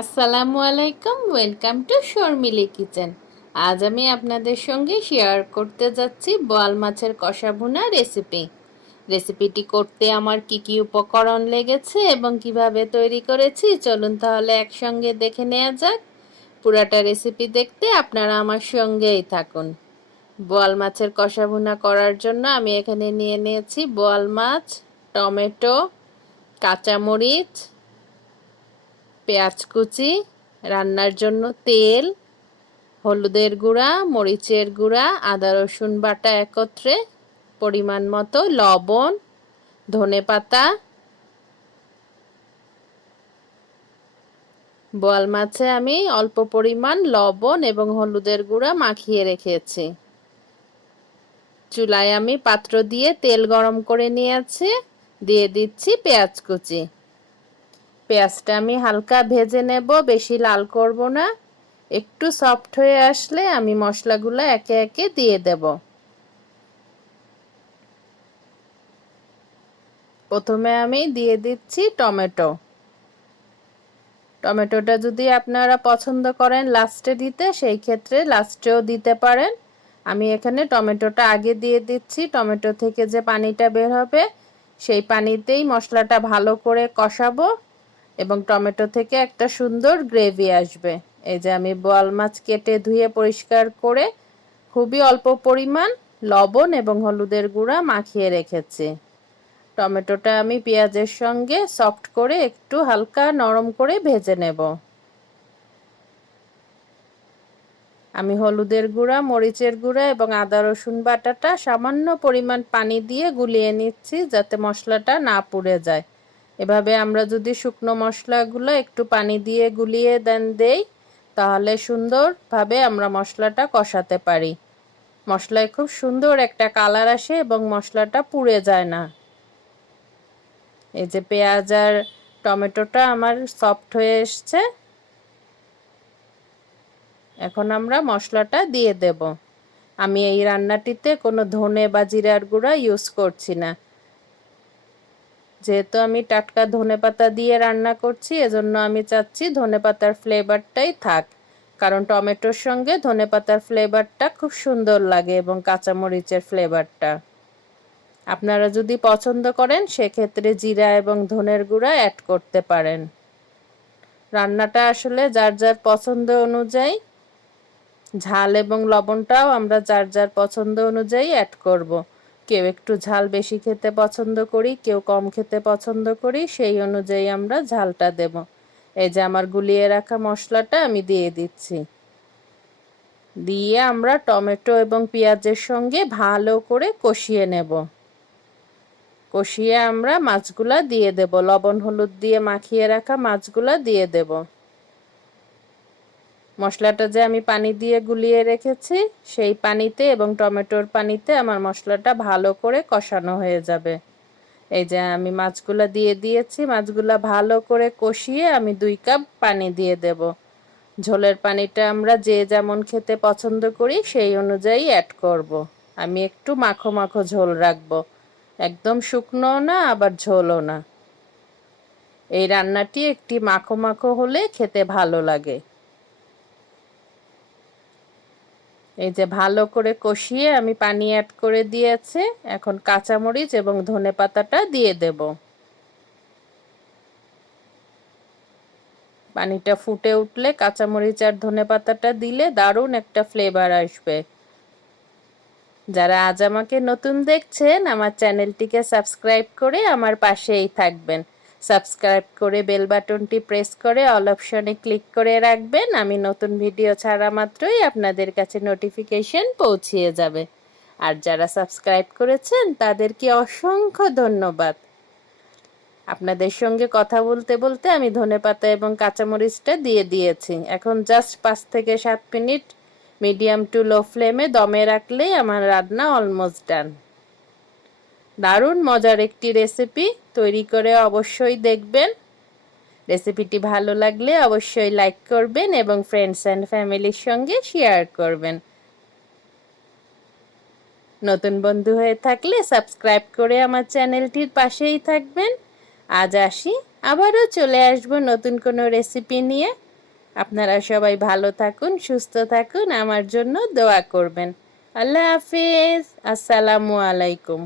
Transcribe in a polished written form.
আসসালামু আলাইকুম, welcome to Sharmili kitchen. আজ আমি আপনাদের সঙ্গে শেয়ার করতে যাচ্ছি বোয়াল মাছের কষা ভুনা রেসিপিটি করতে আমার কি কি উপকরণ লেগেছে এবং কিভাবে তৈরি করেছি চলুন তাহলে একসঙ্গে দেখে নেওয়া যাক। পুরাটা রেসিপি দেখতে আপনারা আমার সঙ্গেই থাকুন। বোয়াল মাছের কষা ভুনা করার জন্য আমি এখানে নিয়ে নিয়েছি বোয়াল মাছ, টমেটো, কাঁচামরিচ, পেঁয়াজ কুচি, রান্নার জন্য তেল, হলুদের গুঁড়া, মরিচের গুঁড়া, আদা রসুন বাটা একত্রে, পরিমাণ মতো লবণ, ধনেপাতা। বোয়াল মাছে আমি অল্প পরিমাণ লবণ এবং হলুদের গুঁড়া মাখিয়ে রেখেছি। চুলায় আমি পাত্র দিয়ে তেল গরম করে নিয়েছি, দিয়ে দিচ্ছি পেঁয়াজ কুচি। পেঁয়াজটা আমি হালকা ভেজে নেব, বেশি লাল করব না। একটু সফট হয়ে আসলে আমি মশলাগুলো একে একে দিয়ে দেব। প্রথমে আমি দিয়ে দিচ্ছি টমেটো। টমেটোটা যদি আপনারা পছন্দ করেন লাস্টে দিতে, সেই ক্ষেত্রে লাস্টেও দিতে পারেন। আমি এখানে টমেটোটা আগে দিয়ে দিচ্ছি। টমেটো থেকে যে পানিটা বের হবে সেই পানিতেই মশলাটা ভালো করে কষাবো এবং টমেটো থেকে একটা সুন্দর গ্রেভি আসবে। এই যে আমি বোয়াল মাছ কেটে ধুয়ে পরিষ্কার করে খুবই অল্প পরিমাণ লবণ এবং হলুদের গুঁড়া মাখিয়ে রেখেছি। টমেটোটা আমি পেঁয়াজের সঙ্গে সফট করে একটু হালকা নরম করে ভেজে নেব। আমি হলুদের গুঁড়া, মরিচের গুঁড়া এবং আদা রসুন বাটাটা সামান্য পরিমাণ পানি দিয়ে গুলিয়ে নিচ্ছি যাতে মশলাটা না পুড়ে যায়। এভাবে আমরা যদি শুকনো মশলাগুলো একটু পানি দিয়ে গুলিয়ে দেই তাহলে সুন্দরভাবে আমরা মশলাটা কষাতে পারি। মশলায় খুব সুন্দর একটা কালার আসে এবং মশলাটা পুড়ে যায় না। এই যে পেঁয়াজ আর টমেটোটা আমার সফট হয়ে এসছে। এখন আমরা মশলাটা দিয়ে দেব। আমি এই রান্নাটিতে কোনো ধনে বা জিরার গুঁড়া ইউজ করছি না, যেহেতু আমি টাটকা ধনেপাতা দিয়ে রান্না করছি এজন্য আমি চাচ্ছি ধনেপাতার ফ্লেভারটাই থাক, কারণ টমেটোর সঙ্গে ধনেপাতার ফ্লেভারটা খুব সুন্দর লাগে এবং কাঁচামরিচের ফ্লেভারটা। আপনারা যদি পছন্দ করেন সেক্ষেত্রে জিরা এবং ধনের গুঁড়া অ্যাড করতে পারেন। রান্নাটা আসলে যার যার পছন্দ অনুযায়ী, ঝাল এবং লবণটাও আমরা যার যার পছন্দ অনুযায়ী অ্যাড করব। কেউ একটু ঝাল বেশি খেতে পছন্দ করি, কেউ কম খেতে পছন্দ করি, সেই অনুযায়ী আমরা ঝালটা দেব। এই যে আমার গুলিয়ে রাখা মশলাটা আমি দিয়ে দিচ্ছি। দিয়ে আমরা টমেটো এবং পেঁয়াজের সঙ্গে ভালো করে কষিয়ে নেব। কষিয়ে আমরা মাছগুলা দিয়ে দেব, লবণ হলুদ দিয়ে মাখিয়ে রাখা মাছগুলা দিয়ে দেব। মশলাটা যে আমি পানি দিয়ে গুলিয়ে রেখেছি সেই পানিতে এবং টমেটোর পানিতে আমার মশলাটা ভালো করে কষানো হয়ে যাবে। এই যে আমি মাছগুলা দিয়ে দিয়েছি, মাছগুলা ভালো করে কষিয়ে আমি 2 কাপ পানি দিয়ে দেব। ঝোলের পানিটা আমরা যে যেমন খেতে পছন্দ করি সেই অনুযায়ী অ্যাড করব। আমি একটু মাখো মাখো ঝোল রাখবো, একদম শুকনো না আবার ঝোলও না। এই রান্নাটি একটি মাখো মাখো হলে খেতে ভালো লাগে। এই যে ভালো করে কষিয়ে আমি পানি অ্যাড করে দিয়েছি। এখন কাঁচামরিচ এবং ধনেপাতাটা দিয়ে দেব। পানিটা ফুটে উঠলে কাঁচামরিচ আর ধনেপাতাটা দিলে দারুণ একটা ফ্লেভার আসবে। যারা আজ আমাকে নতুন দেখছেন আমার চ্যানেলটিকে সাবস্ক্রাইব করে আমার পাশেই থাকবেন। সাবস্ক্রাইব করে বেল বাটনটি প্রেস করে অল অপশনে ক্লিক করে রাখবেন। আমি নতুন ভিডিও ছাড়া মাত্রই আপনাদের কাছে নোটিফিকেশন পৌঁছিয়ে যাবে। আর যারা সাবস্ক্রাইব করেছেন তাদেরকে অসংখ্য ধন্যবাদ। আপনাদের সঙ্গে কথা বলতে বলতে আমি ধনেপাতা এবং কাঁচামরিচটা দিয়ে দিয়েছি। এখন জাস্ট 5 থেকে 7 মিনিট মিডিয়াম টু লো ফ্লেমে দমে রাখলেই আমার রান্না অলমোস্ট ডান। দারুণ মজার একটি রেসিপি, তৈরি করে অবশ্যই দেখবেন। রেসিপিটি ভালো লাগলে অবশ্যই লাইক করবেন এবং ফ্রেন্ডস অ্যান্ড ফ্যামিলির সঙ্গে শেয়ার করবেন। নতুন বন্ধু হয়ে থাকলে সাবস্ক্রাইব করে আমার চ্যানেলটির পাশেই থাকবেন। আজ আসি, আবারও চলে আসবো নতুন কোনো রেসিপি নিয়ে। আপনারা সবাই ভালো থাকুন, সুস্থ থাকুন, আমার জন্য দোয়া করবেন। আল্লাহ হাফিজ। আসসালামু আলাইকুম।